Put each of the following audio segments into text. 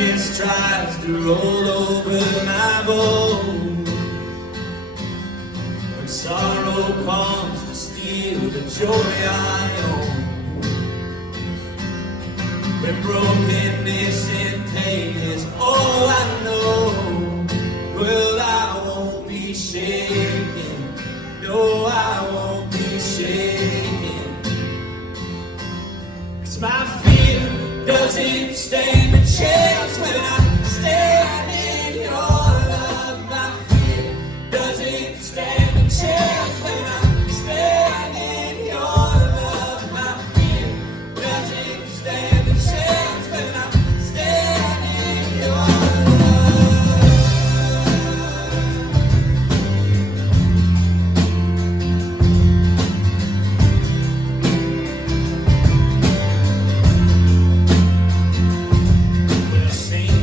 darkness tries to roll over my bones, when sorrow comes to steal the joy I own, when brokenness and pain is all I know, well, I won't be shaken. No, I won't be shaken. 'Cause my fear doesn't stand a chance when I stand in your love. My fear doesn't stand a chance when I stand in your love. My fear doesn't stand a chance when I stand in your love. When I sing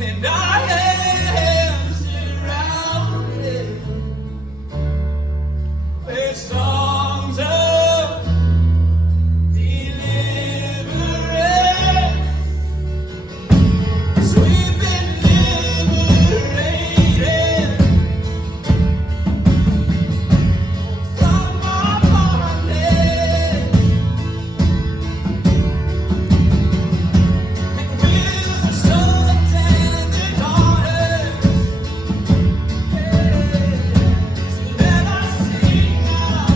and I am surrounded with songs of deliverance. 'Cause we've been liberated from our bondage, and we're the sons and the daughters. So let us sing our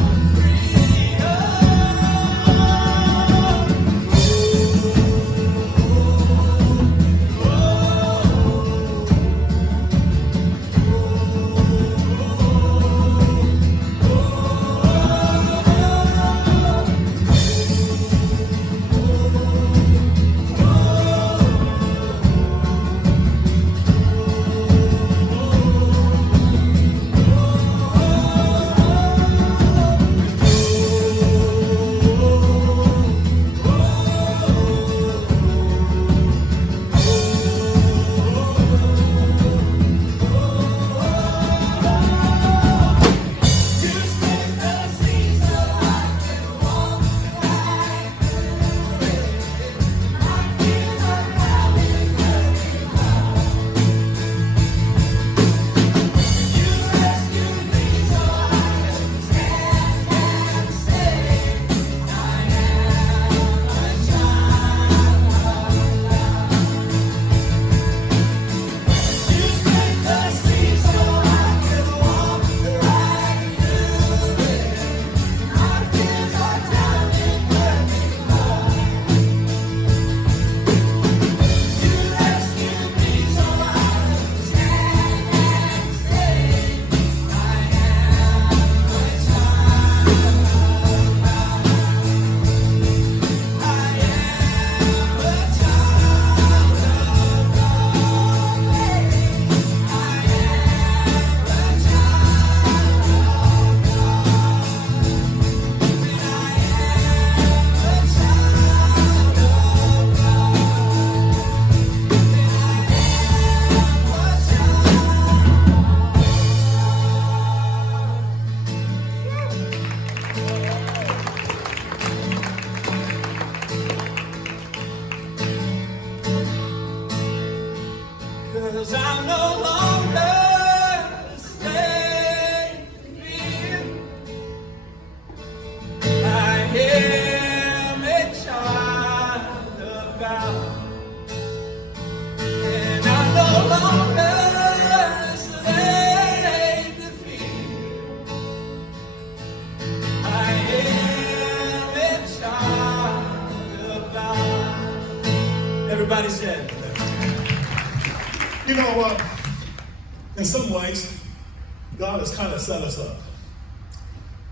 Cause I'm no longer a slave to fear. I am a child of God, and I'm no longer a slave to fear. I am a child of God. Everybody said. You know what? In some ways, God has kind of set us up.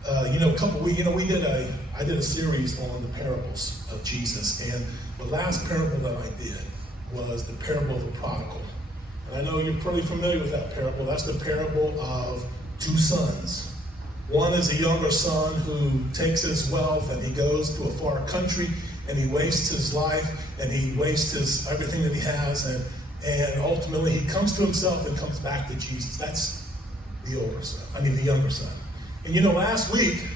I did a series on the parables of Jesus, and the last parable that I did was the parable of the prodigal. And I know you're pretty familiar with that parable. That's the parable of two sons. One is a younger son who takes his wealth and he goes to a far country and he wastes his life and he wastes everything that he has, and ultimately he comes to himself and comes back to Jesus. That's the younger son. And last week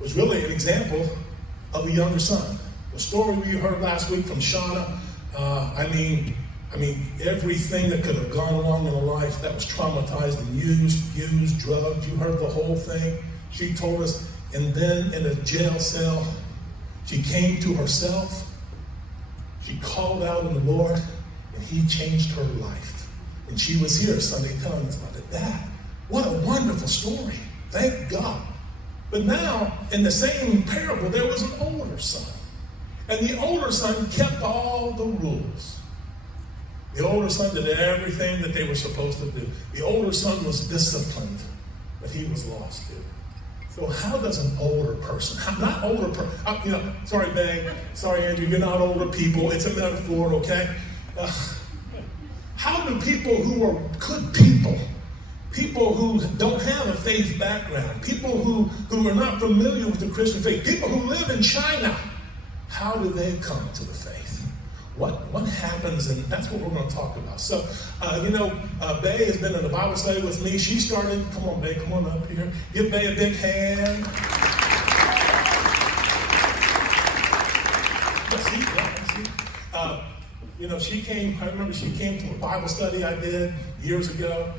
was really an example of the younger son. The story we heard last week from Shauna, everything that could have gone along in a life that was traumatized and used, drugged, you heard the whole thing. She told us, and then in a jail cell, she came to herself, she called out on the Lord, and he changed her life. And she was here Sunday telling us about it. Dad, what a wonderful story. Thank God. But now, in the same parable, there was an older son. And the older son kept all the rules. The older son did everything that they were supposed to do. The older son was disciplined, but he was lost too. So how does an older person, sorry, Bang, sorry, Andrew, you're not older people. It's a metaphor, okay? How do people who are good people who don't have a faith background, people who are not familiar with the Christian faith, people who live in China, how do they come to the faith? what happens, and that's what we're going to talk about. So, Bay has been in the Bible study with me. She started, come on, Bay, come on up here. Give Bay a big hand. She came, I remember she came to a Bible study I did years ago,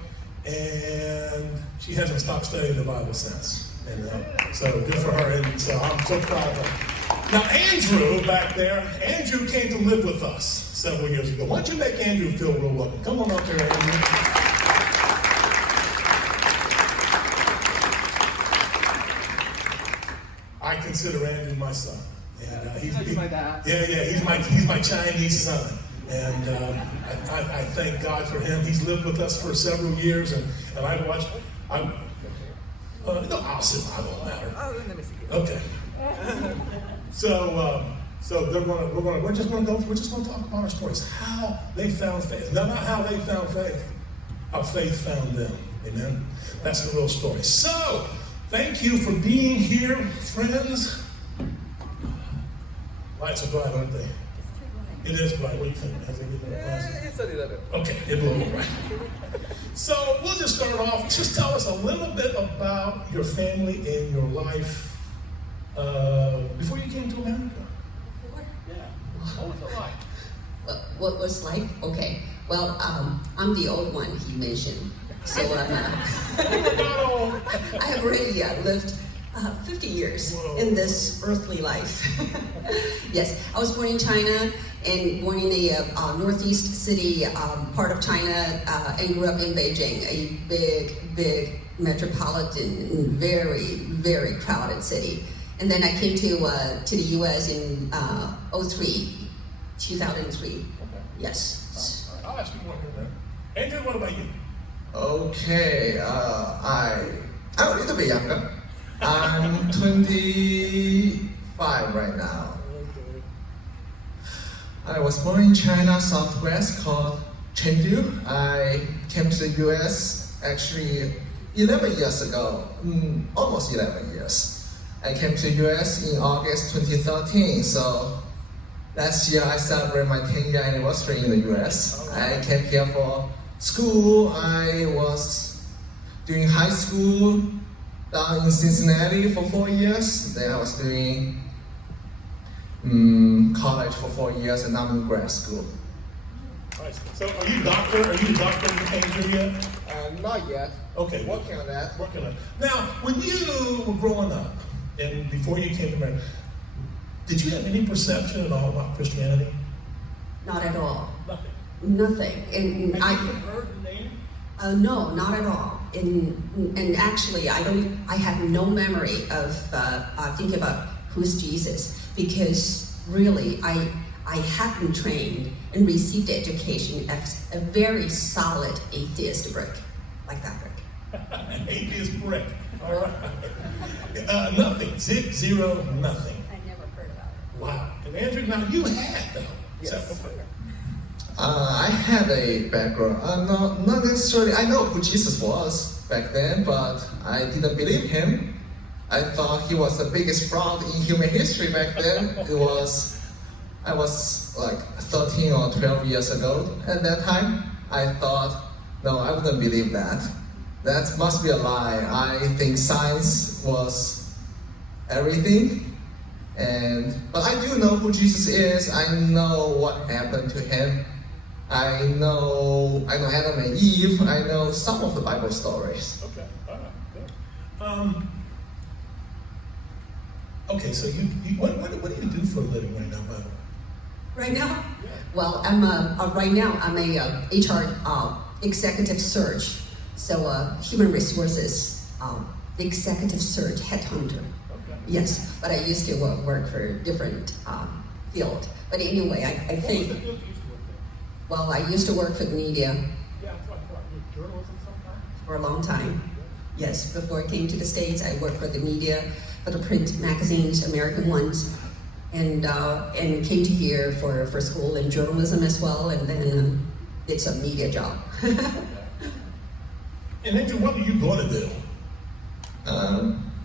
and she hasn't stopped studying the Bible since. And so good for her, and so I'm so proud of her. Now, Andrew back there, Andrew came to live with us several years ago. Why don't you make Andrew feel real welcome? Come on up there, Andrew. I consider Andrew my son. And he's my dad. He's my Chinese son. And I thank God for him. He's lived with us for several years, and I watched. No, I'll sit. I won't matter. Oh, let me see. Okay. So we're just going to talk about our stories, how they found faith. No, not how they found faith. How faith found them. Amen. That's the real story. So, thank you for being here, friends. Lights are bright, aren't they? It is bright. What do you think? Has it been it's a little bit. Okay, it's a little bright. So we'll just start off. Just tell us a little bit about your family and your life before you came to America. Yeah. What was it like? What was like? Okay. Well, I'm the old one he mentioned. So I have already lived 50 years in this earthly life. Yes, I was born in China and born in a northeast city, part of China, and grew up in Beijing, a big metropolitan, very, very crowded city. And then I came to the U.S. in 2003. Okay. Yes. I'll ask you one here then. Andrew, what about you? Okay, I'm a little bit younger. I'm 25 right now. I was born in China, southwest, called Chengdu. I came to the US actually 11 years ago, almost 11 years. I came to the US in August 2013, so last year I celebrated my 10-year anniversary in the US. I came here for school. I was doing high school down in Cincinnati for 4 years. Then I was doing college for 4 years, and now I'm in grad school. Nice. So are you a doctor? Are you a doctor in Hinders You? Not yet. Okay. Working on that. Working on it. Now, when you were growing up, and before you came to America, did you have any perception at all about Christianity? Not at all. Nothing. Nothing. And Have you ever heard the name? No, not at all. And actually, I have no memory of thinking about who's Jesus, because really I hadn't trained and received education as a very solid atheist brick, like that brick. An atheist brick. All right. Nothing. Zero, nothing. I never heard about it. Wow. And Andrew, now you had though. Yes. So, I had a background. Not necessarily. I know who Jesus was back then, but I didn't believe him. I thought he was the biggest fraud in human history back then. I was like 13 or 12 years ago at that time. I thought, no, I wouldn't believe that. That must be a lie. I think science was everything. But I do know who Jesus is. I know what happened to him. I know Adam and Eve. I know some of the Bible stories. okay. All right. Good. Okay. So what do you do for a living right now, by the way? Right now? Well, I'm right now I'm a HR executive search, so human resources executive search headhunter. Okay. Yes, but I used to work for a different field. But anyway, I think. What was the field you used to work in? Well, I used to work for the media Yeah, that's what I thought. Journalism sometimes? for a long time. Yes, before I came to the States, I worked for the media, for the print magazines, American ones, and came to here for school in journalism as well, and then did some media job. And Andrew, what are you going to do?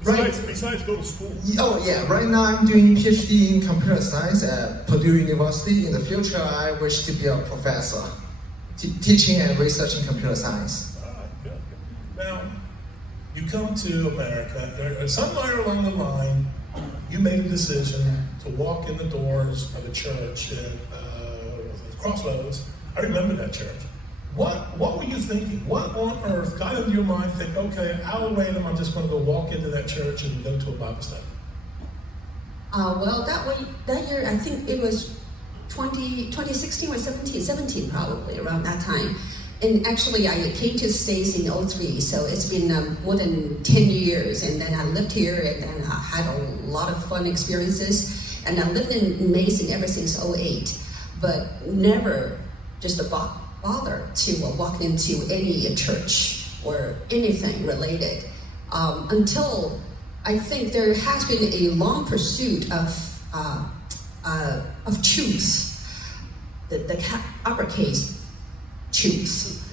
Besides go to school. Oh yeah, right now I'm doing PhD in computer science at Purdue University. In the future, I wish to be a professor, teaching and researching computer science. All right, good. Now, you come to America, or somewhere along the line, you made a decision to walk in the doors of a church at Crossroads. I remember that church. What were you thinking? What on earth got into your mind? Think, okay, I'll random. I'm just going to go walk into that church and go to a Bible study. Well, that year, I think it was 2016 or 17 probably, around that time. And actually, I came to the States in 03, so it's been more than 10 years. And then I lived here, and then I had a lot of fun experiences. And I lived in Mason ever since 08, but never just bother to walk into any church or anything related until I think there has been a long pursuit of truth, the uppercase truth,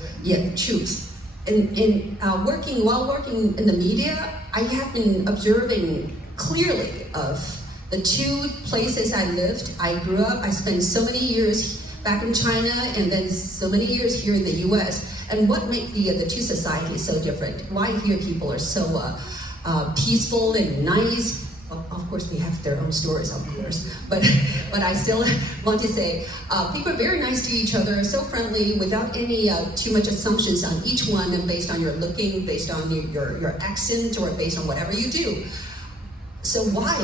truth. And while working in the media, I have been observing clearly of the two places I lived. I grew up. I spent so many years back in China, and then so many years here in the U.S. And what makes the two societies so different? Why here people are so peaceful and nice? Of course, they have their own stories, of course. But I still want to say, people are very nice to each other, so friendly, without any too much assumptions on each one, and based on your looking, based on your accent, or based on whatever you do. So why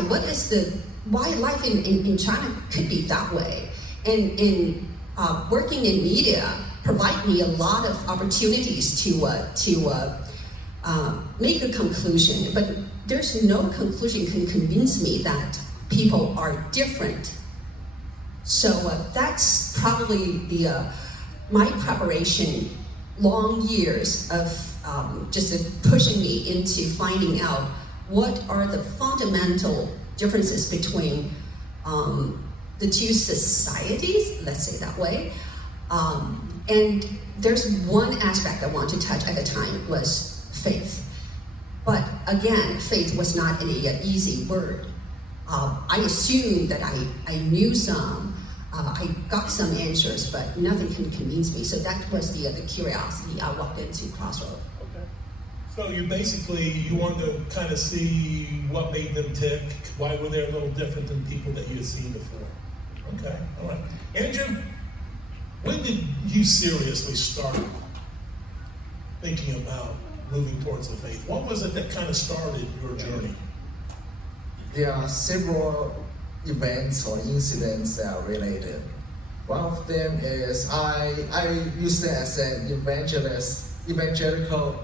life in China could be that way? And working in media provide me a lot of opportunities to make a conclusion, but there's no conclusion can convince me that people are different. So that's probably my preparation, long years of just pushing me into finding out what are the fundamental differences between the two societies, let's say that way. And there's one aspect I want to touch at the time was faith. But again, faith was not an easy word. I assumed that I knew some, I got some answers, but nothing can convince me. So that was the curiosity I walked into Crossroads. Okay. So you wanted to kind of see what made them tick. Why were they a little different than people that you had seen before? Okay, all right. Andrew, when did you seriously start thinking about moving towards the faith? What was it that kind of started your journey? There are several events or incidents that are related. One of them is I use that as an evangelical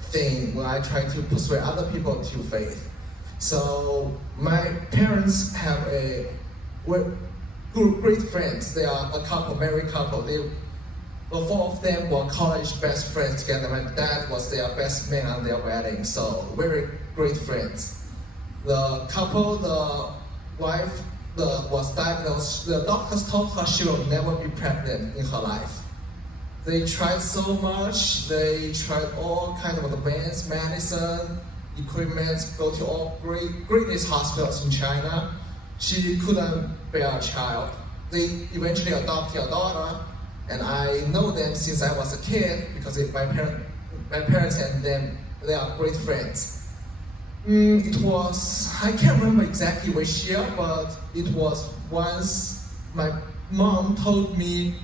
thing when I try to persuade other people to faith. So my parents have great friends. They are a couple, married couple. The four of them were college best friends together. My dad was their best man on their wedding, so very great friends. The couple, the wife was diagnosed. The doctors told her she will never be pregnant in her life. They tried so much. They tried all kinds of advanced medicine, equipment, go to all greatest hospitals in China. She couldn't bear a child. They eventually adopted a daughter, and I know them since I was a kid because my parents and them, they are great friends. It was, I can't remember exactly which year, but it was once my mom told me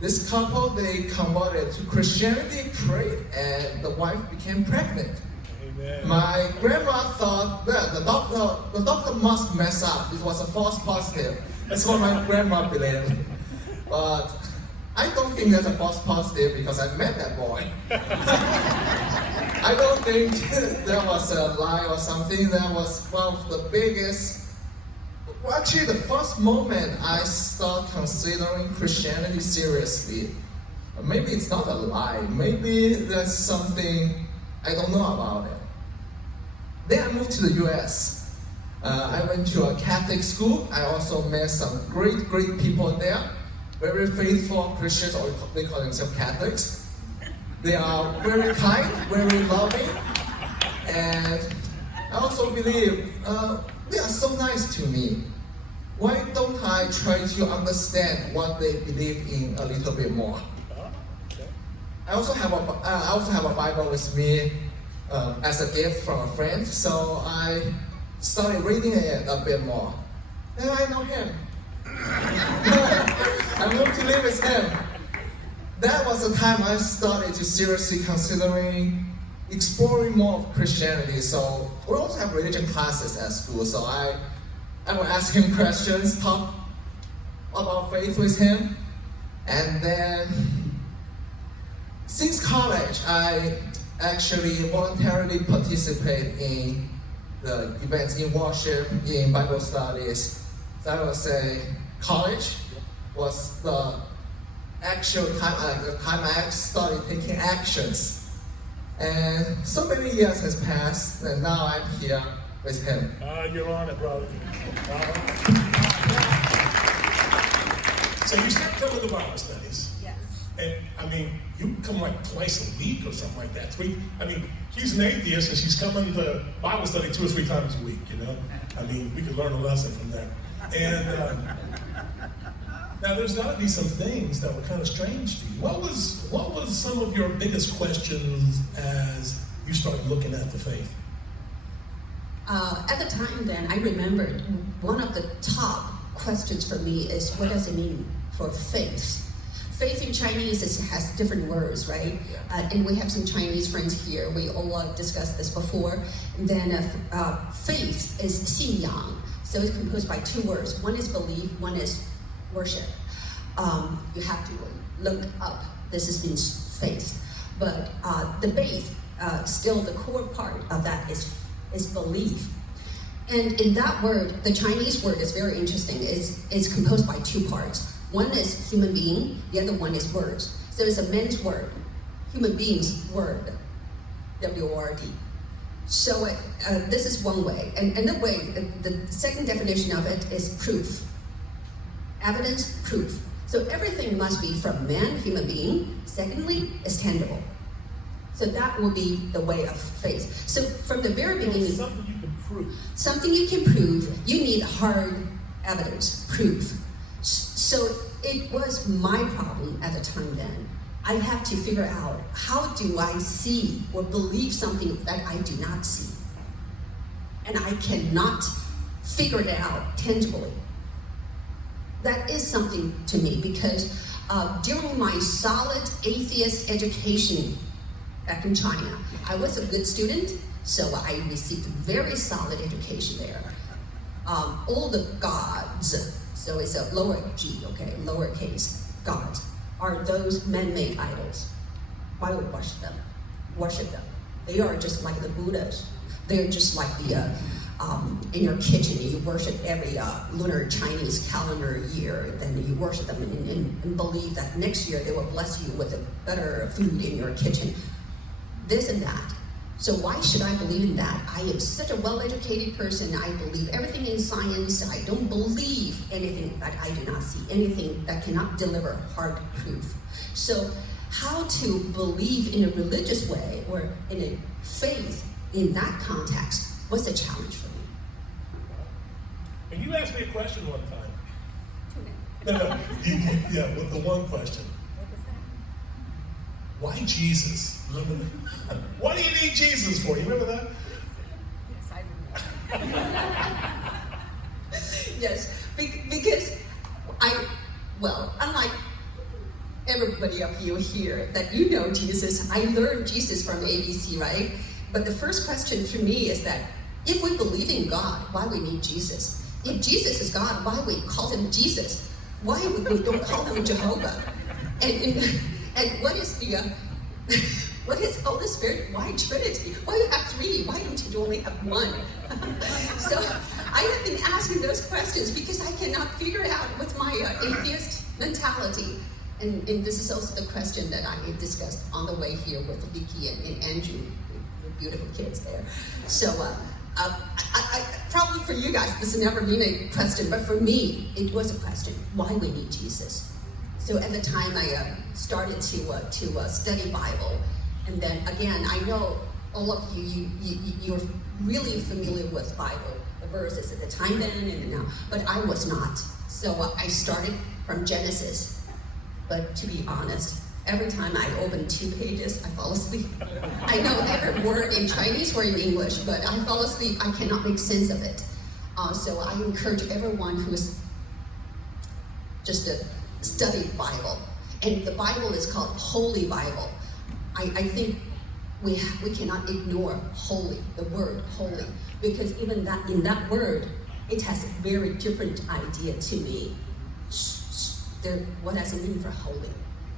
this couple, they converted to Christianity, prayed, and the wife became pregnant. Amen. My grandma thought that the doctor must mess up. It was a false positive. That's what my grandma believed. But I don't think that's a false positive because I met that boy. I don't think that was a lie or something. That was one of the biggest. Well, actually, the first moment I started considering Christianity seriously. Maybe it's not a lie. Maybe that's something I don't know about it. Then I moved to the US. I went to a Catholic school. I also met some great people there. Very faithful Christians, or they call themselves Catholics. They are very kind, very loving, and I also believe they are so nice to me. Why don't I try to understand what they believe in a little bit more? I also have a Bible with me as a gift from a friend, so I started reading it a bit more. And I know him. I moved to live with him. That was the time I started to seriously considering exploring more of Christianity. So we also have religion classes at school. So I would ask him questions, talk about faith with him. And then since college, I actually voluntarily participate in the events in worship, in Bible studies. So I would say college was the actual time, the time I started taking actions. And so many years has passed, and now I'm here with him. You're on it, brother. So you start coming to Bible studies. Yes. And I mean, you come like twice a week or something like that. She's an atheist and she's coming to Bible study 2 or 3 times a week, you know? I mean, we could learn a lesson from that. And now there's got to be some things that were kind of strange to you. What was some of your biggest questions as you started looking at the faith? At the time then, I remembered one of the top questions for me is, what does it mean for faith? Faith in Chinese has different words, right? And we have some Chinese friends here. We all discussed this before. And then faith is 信仰. So it's composed by 2 words. One is belief, one is worship. You have to look up. This means faith. But the faith, still the core part of that is belief. And in that word, the Chinese word is very interesting. It's composed by 2 parts. One is human being, the other one is words. So it's a man's word, human being's word, W-O-R-D. So this is one way. And the way, the second definition of it is proof. Evidence, proof. So everything must be from man, human being. Secondly, is tangible. So that will be the way of faith. So from the very beginning, Something you can prove. Something you can prove, you need hard evidence, proof. So it was my problem at the time then. I have to figure out, how do I see or believe something that I do not see? And I cannot figure it out tangibly. That is something to me, because during my solid atheist education back in China, I was a good student, so I received very solid education there. All the gods, so it's a lower g, okay, lowercase gods, are those man-made idols. Why would worship them? They are just like the Buddhas. They're just like the, in your kitchen, you worship every lunar Chinese calendar year, then you worship them and believe that next year they will bless you with a better food in your kitchen. This and that. So why should I believe in that? I am such a well-educated person. I believe everything in science. I don't believe anything that I do not see, anything that cannot deliver hard proof. So how to believe in a religious way or in a faith in that context was a challenge for me. And you asked me a question one time. No, yeah, with the one question. Why Jesus? Remember that? What do you need Jesus for? You remember that? Yes, I remember. Yes, because unlike everybody of you here that you know Jesus, I learned Jesus from ABC, right? But the first question for me is that if we believe in God, why we need Jesus? If Jesus is God, why we call him Jesus? Why we don't call him Jehovah? And what is the what is Holy Spirit? Why Trinity? Why you have 3? Why don't you only have 1? So I have been asking those questions because I cannot figure it out with my atheist mentality. And this is also the question that I discussed on the way here with Vicky and Andrew, the beautiful kids there. So I probably for you guys this has never been a question, but for me it was a question: why we need Jesus? So at the time I started to study Bible, and then again I know all of you're really familiar with Bible, the verses at the time then and now, but I was not. So I started from Genesis. But to be honest, every time I open 2 pages, I fall asleep. I know every word in Chinese or in English, but I fall asleep. I cannot make sense of it. So I encourage everyone who is just to study the Bible. And the Bible is called Holy Bible. I think we cannot ignore holy, the word holy, because even that in that word, it has a very different idea to me. What does it mean for holy?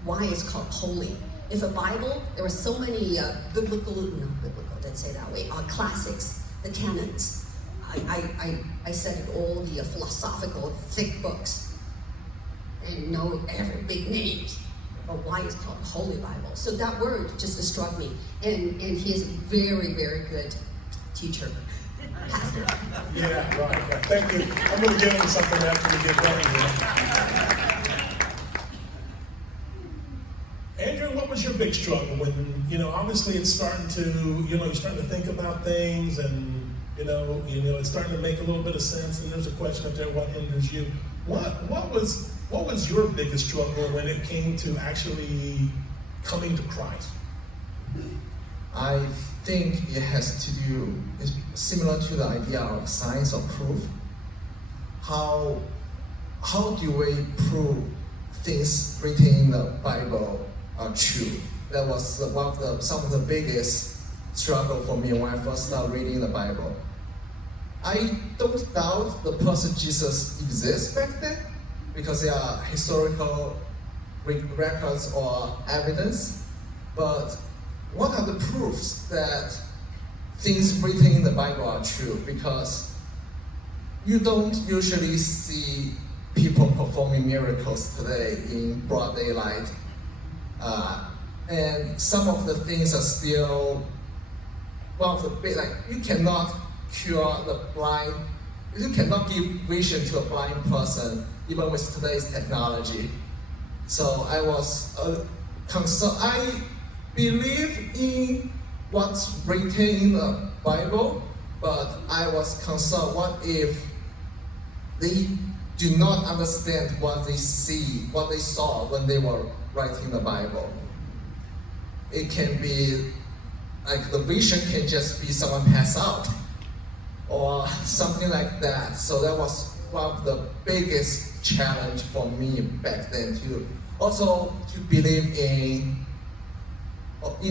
Why it's called holy? If a Bible, there are so many let's say that way, classics, the canons. I studied all the philosophical thick books and know every big name. But why it's called Holy Bible? So that word just struck me. And he is a very, very good teacher, pastor. Yeah, right. Thank you. I'm going to give him something after we get going here. Andrew, what was your big struggle when, obviously it's starting to, you're starting to think about things and, it's starting to make a little bit of sense, and there's a question up there, what hinders you? What was your biggest struggle when it came to actually coming to Christ? I think it has to do, it's similar to the idea of science of proof. How do we prove things written in the Bible are true? That was some of the biggest struggle for me when I first started reading the Bible. I don't doubt the person Jesus exists back then, because there are historical records or evidence, but what are the proofs that things written in the Bible are true? Because you don't usually see people performing miracles today in broad daylight, and some of the things are still one of the big, like you cannot cure the blind, you cannot give vision to a blind person even with today's technology. So I was concerned. I believe in what's written in the Bible, but I was concerned, what if they do not understand what they see, what they saw when they were writing the Bible? It can be like the vision can just be someone pass out or something like that. So that was one of the biggest challenge for me back then too. Also to believe in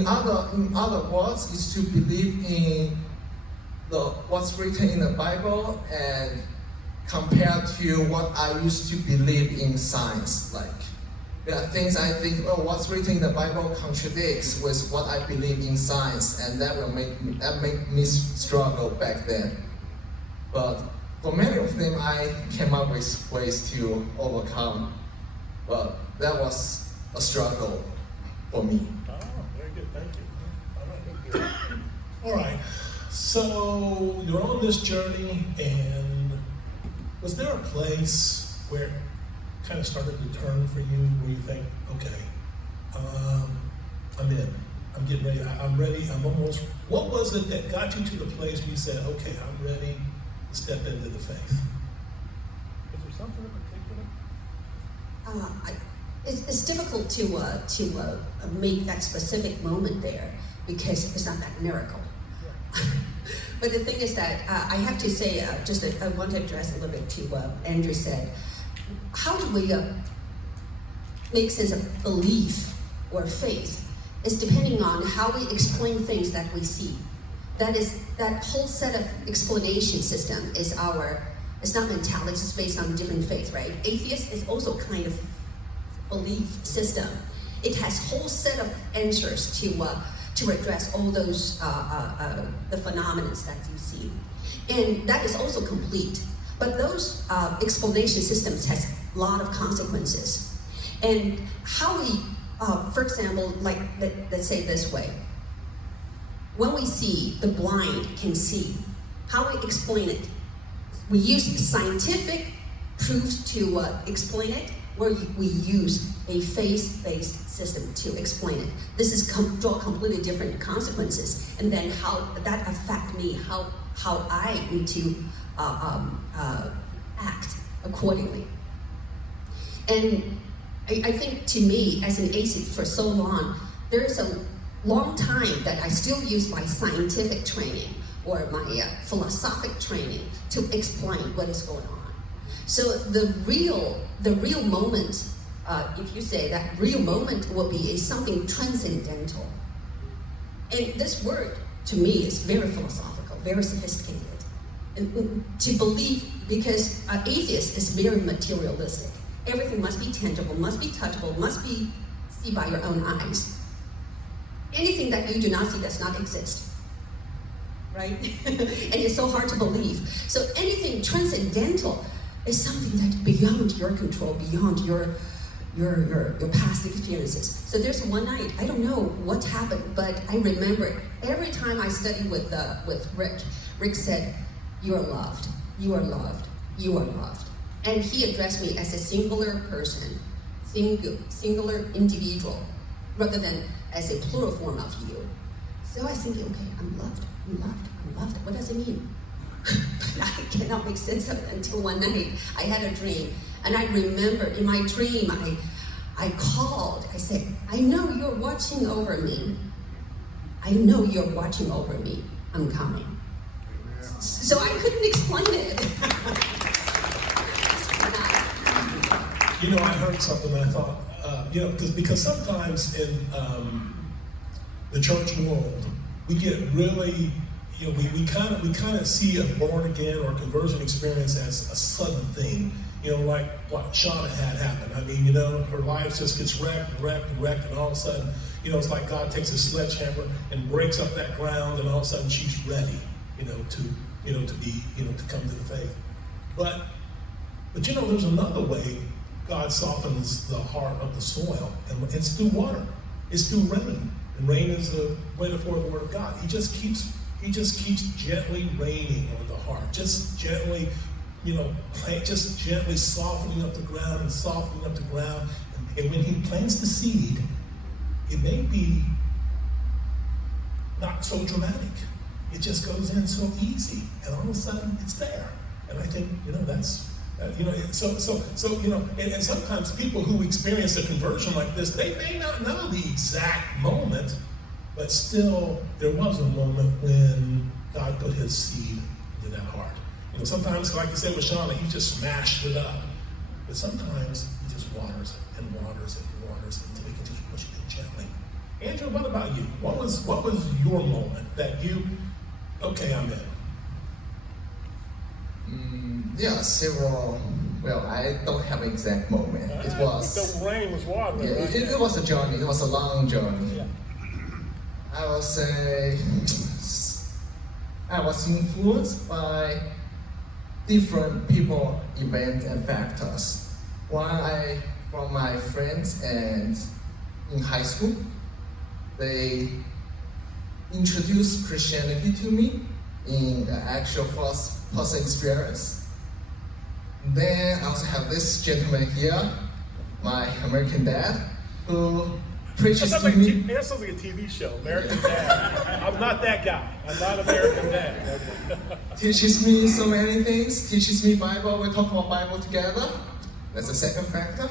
other words, is to believe in what's written in the Bible and compared to what I used to believe in science. Like there are things I think, what's written in the Bible contradicts with what I believe in science, and that made me struggle back then. But for many of them, I came up with ways to overcome. But that was a struggle for me. Oh, very good, thank you. All right, so you're on this journey, and was there a place where it kind of started to turn for you, where you think, okay, I'm in, I'm getting ready, I'm ready, I'm almost, what was it that got you to the place where you said, okay, I'm ready to step into the faith? Is there something in particular? It's difficult to make that specific moment there, because it's not that miracle. But the thing is that I have to say, I want to address a little bit to what Andrew said. How do we make sense of belief or faith? Is depending on how we explain things that we see. That whole set of explanation system is it's not mentality, it's based on different faith, right? Atheist is also kind of belief system. It has whole set of answers to address all those the phenomena that you see, and that is also complete. But those explanation systems has a lot of consequences, and how we, for example, like let's say this way: when we see, the blind can see. How we explain it? We use scientific proofs to explain it, where we use a faith-based system to explain it. This is draw completely different consequences, and then how that affect me, how I need to act accordingly. And I think to me, as an atheist for so long, there is a long time that I still use my scientific training or my philosophic training to explain what is going on. So the real moment, if you say that real moment will be something transcendental. And this word, to me, is very philosophical, very sophisticated. And to believe, because an atheist is very materialistic. Everything must be tangible, must be touchable, must be seen by your own eyes. Anything that you do not see does not exist, right? And it's so hard to believe. So anything transcendental is something that's beyond your control, beyond your past experiences. So there's one night, I don't know what happened, but I remember every time I studied with Rick, Rick said, "You are loved, you are loved, you are loved." And he addressed me as a singular person, singular individual, rather than as a plural form of you. So I was thinking, okay, I'm loved, I'm loved, I'm loved. What does it mean? I cannot make sense of it until one night I had a dream. And I remember in my dream, I called, I said, "I know you're watching over me. I know you're watching over me. I'm coming." So I couldn't explain it. You know, I heard something and I thought, because sometimes in the church world, we get really, we kind of see a born again or conversion experience as a sudden thing. Like what Shauna had happen. I mean, her life just gets wrecked, and all of a sudden, it's like God takes a sledgehammer and breaks up that ground, and all of a sudden she's ready, to come to the faith. But there's another way God softens the heart of the soil, and it's through water. It's through rain, and rain is a metaphor of the Word of God. He just keeps gently raining on the heart, just gently, just gently softening up the ground and softening up the ground. And when He plants the seed, it may be not so dramatic. It just goes in so easy, and all of a sudden it's there. And I think that's. And sometimes people who experience a conversion like this, they may not know the exact moment, but still there was a moment when God put His seed into that heart. Sometimes, like you said with Shauna, He just smashed it up. But sometimes He just waters it and waters it and waters it until He can just push it in gently. Andrew, what about you? What was your moment that okay, I'm in? Yeah, several. Well, I don't have an exact moment. It was. The rain was watering. Yeah, Right? it was a journey. It was a long journey. Yeah. I would say I was influenced by different people, events, and factors. One, from my friends and in high school, they introduced Christianity to me in the actual first experience. Then I also have this gentleman here, my American dad, who preaches to me. That sounds like a TV show, American Dad. I'm not that guy. I'm not American Dad. Teaches me so many things, teaches me Bible, we talk about Bible together. That's the second factor.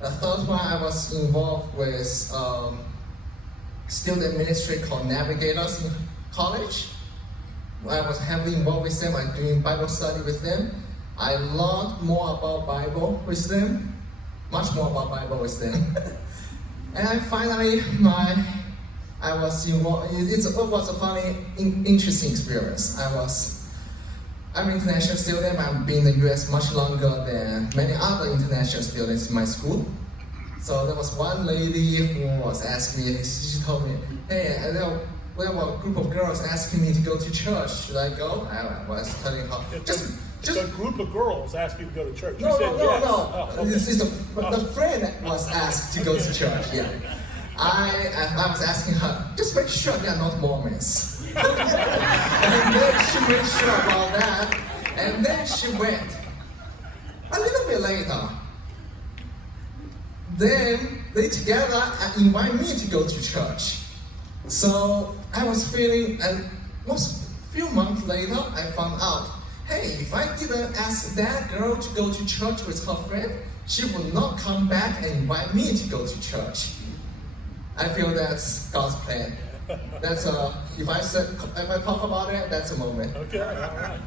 The third one, I was involved with student ministry called Navigators in college. I was heavily involved with them, I'm doing Bible study with them. I learned more about Bible with them, much more about Bible with them. And I finally, I was involved. It was a funny, interesting experience. I'm an international student. I've been in the US much longer than many other international students in my school. So there was one lady who was asking me. She told me, "Hey, we have a group of girls asking me to go to church. Should I go?" I was telling her, just a group of girls asked you to go to church. You no, said no, yes. no. Oh, okay. This is the friend that was asked to go to church. Yeah, I was asking her, just make sure they are not Mormons. And then she made sure about that, and then she went. A little bit later, then they together invite me to go to church. So I was feeling, and was a few months later, I found out, hey, if I didn't ask that girl to go to church with her friend, she would not come back and invite me to go to church. I feel that's God's plan. That's if I talk about it, that's a moment. Okay, all right.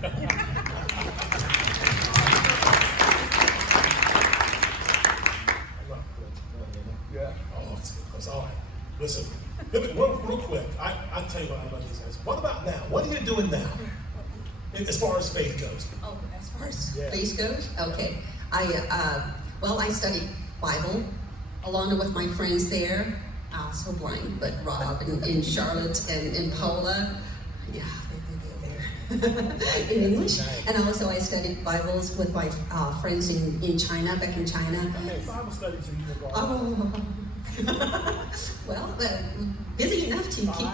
Yeah. Oh, it's all right. Listen, real quick. I tell you what I love these guys. What about now? What are you doing now? As far as faith goes. Oh, as far as Yeah. faith goes, okay. I studied Bible along with my friends there. So blind, but Rob and Charlotte and Paula, yeah, they're there in English. And also I studied Bibles with my friends in China, back in China. How many Bible studies are you involved Oh, well, busy enough to keep.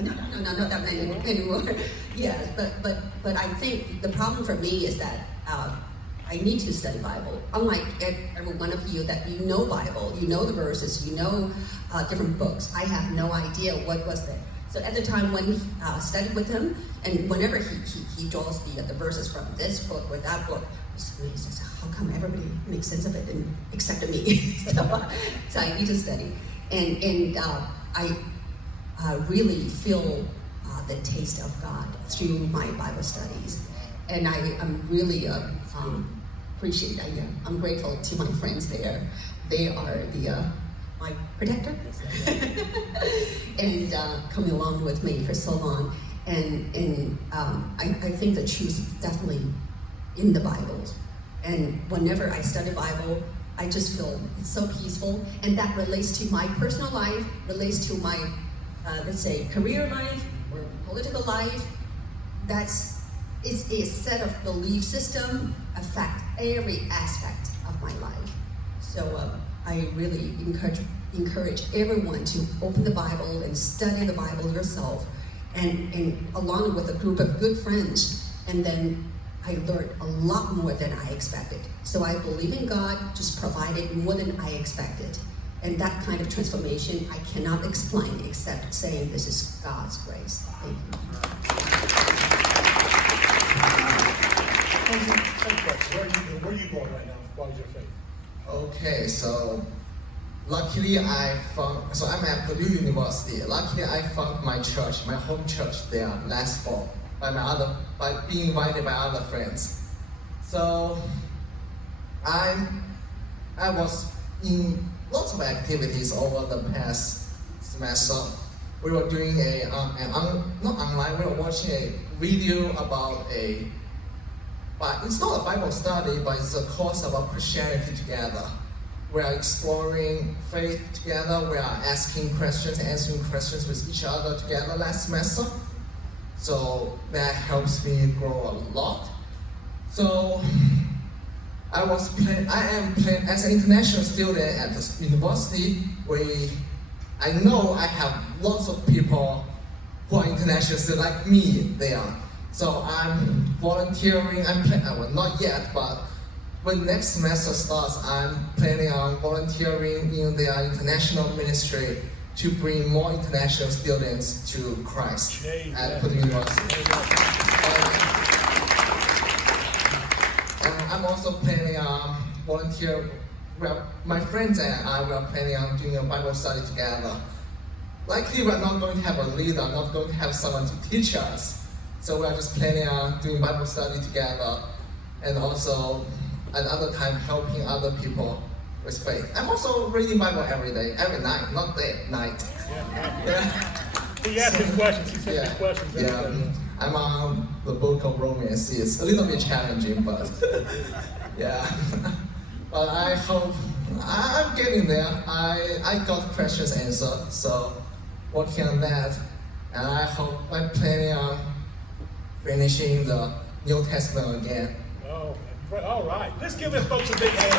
No, not that many anymore. Yeah, but I think the problem for me is that I need to study Bible. Unlike every one of you that you know Bible, you know the verses, you know different books. I have no idea what was there. So at the time when we studied with him, and whenever he draws the verses from this book or that book, he says, how come everybody makes sense of it and except me? So I need to study. And I really feel the taste of God through my Bible studies. And I'm really appreciate. I'm grateful to my friends there. They are my protector, and coming along with me for so long. And I think the truth is definitely in the Bible. And whenever I study Bible, I just feel it's so peaceful, and that relates to my personal life, relates to my let's say career life or political life. It's a set of belief system affect every aspect of my life. So I really encourage everyone to open the Bible and study the Bible yourself, and along with a group of good friends. And then I learned a lot more than I expected. So I believe in God just provided more than I expected. And that kind of transformation I cannot explain except saying this is God's grace. Thank you. Where are you going right now? What is your faith? Okay, so luckily I'm at Purdue University. Luckily I found my church, my home church there last fall by being invited by other friends. So I was in lots of activities over the past semester. We were doing not online, we were watching a video about but it's not a Bible study, but it's a course about Christianity together. We are exploring faith together, we are asking questions, answering questions with each other together last semester. So that helps me grow a lot. So I am playing as an international student at the university. I know I have lots of people who are international students like me there. So I'm volunteering. Well, not yet, but when next semester starts, I'm planning on volunteering in their international ministry to bring more international students to Christ at Purdue University. And I'm also planning on volunteer. Well, my friends and I were planning on doing a Bible study together. Likely, we're not going to have a leader, not going to have someone to teach us. So we're just planning on doing Bible study together, and also another time helping other people with faith. I'm also reading Bible every day, every night, not day, night. He asked him questions. He sent me questions. Yeah. I'm on the book of Romans. It's a little bit challenging, but yeah. But I hope I'm getting there. I got questions answered, so working on that, and I hope I'm planning on finishing the New Testament again. Oh, all right. Let's give these folks a big hand.